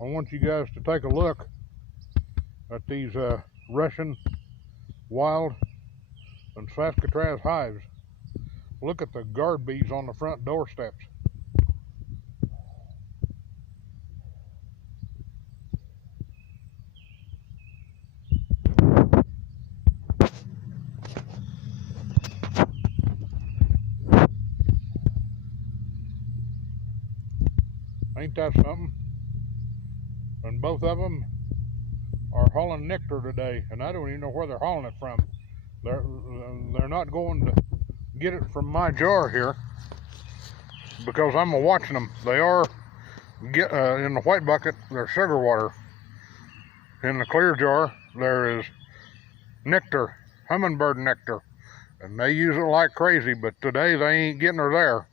I want you guys to take a look at these Russian wild and Saskatraz hives. Look at the guard bees on the front doorsteps. Ain't that something? And both of them are hauling nectar today, and I don't even know where they're hauling it from. They're not going to get it from my jar here because I'm watching them. They are in the white bucket. There's sugar water. In the clear jar there is nectar, hummingbird nectar, and they use it like crazy. But today they ain't getting her there.